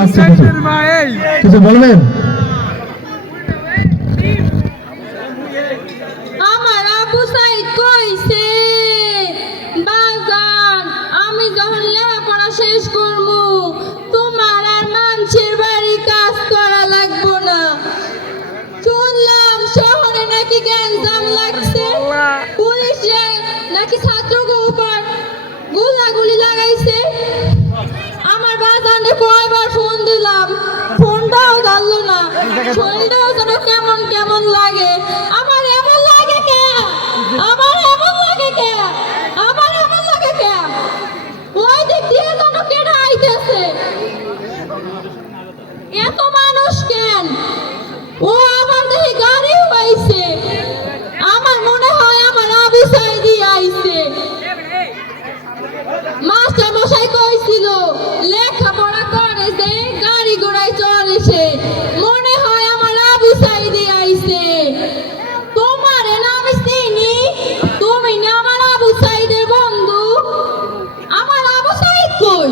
পাচ্ছে কিছু বলবেন? আমার আবু সাইদ কইছে বাজান আমি যখন লেখাপড়া শেষ করবো তোমার আর মানুষের বাড়ি কাজ করা লাগবো না। শুনলাম শহরে নাকি গ্যাঞ্জাম লাগছে, পুলিশে নাকি ছাত্রকে উপর গুলাগুলি লাগাইছে। আমার বাজানে কয়বার ফোন দিলাম, ফোনটাও ধরলো না। শরীরটাও যেন কেমন কেমন লাগে। আমার এমন লাগে কে? আমার এমন লাগে কে? আমার এমন লাগে কে? ওই দিক দিয়ে যেন কেটে আইতেছে। এত মানুষ কেন? ও আমার দেখি গাড়ি হইছে। আমার মনে হয় আমার আবু সাইদি আইছে। মাস্টার মশাই কইছিল লেখাপড়া করে যে গাড়ি ঘোড়ায় চলেছে, মনে হয় আমার আবু সাইদি আইছে। তোমার নাম চিনি, তুমি না আমার আবু সাইদের বন্ধু। আমার আবু সাইদ কই?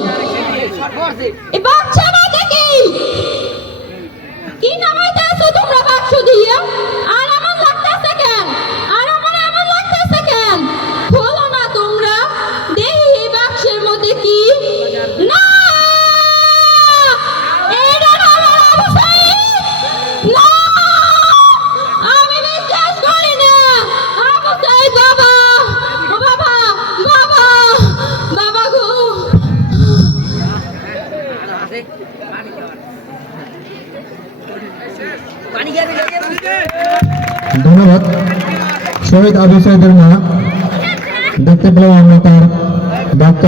এই বাচ্চা বাদে কি নামাইতেছো তোমরা বাক্স দিয়ে? আর এমন লাগতেছে কেন? আর আমার এমন লাগতেছে কেন? খোলো না তোমরা, দেখি এই বাক্সের মধ্যে কি। না এটা না আমার আবু সাইদ, না আমি বিশ্বাস করি না। আবু সাইদ বাবা, ও বাবা, বাবা, বাবা গো। ধন্যবাদ। শহীদ আবু সাইদের মা, দেখতে পেলাম আমরা তার ডাক্তার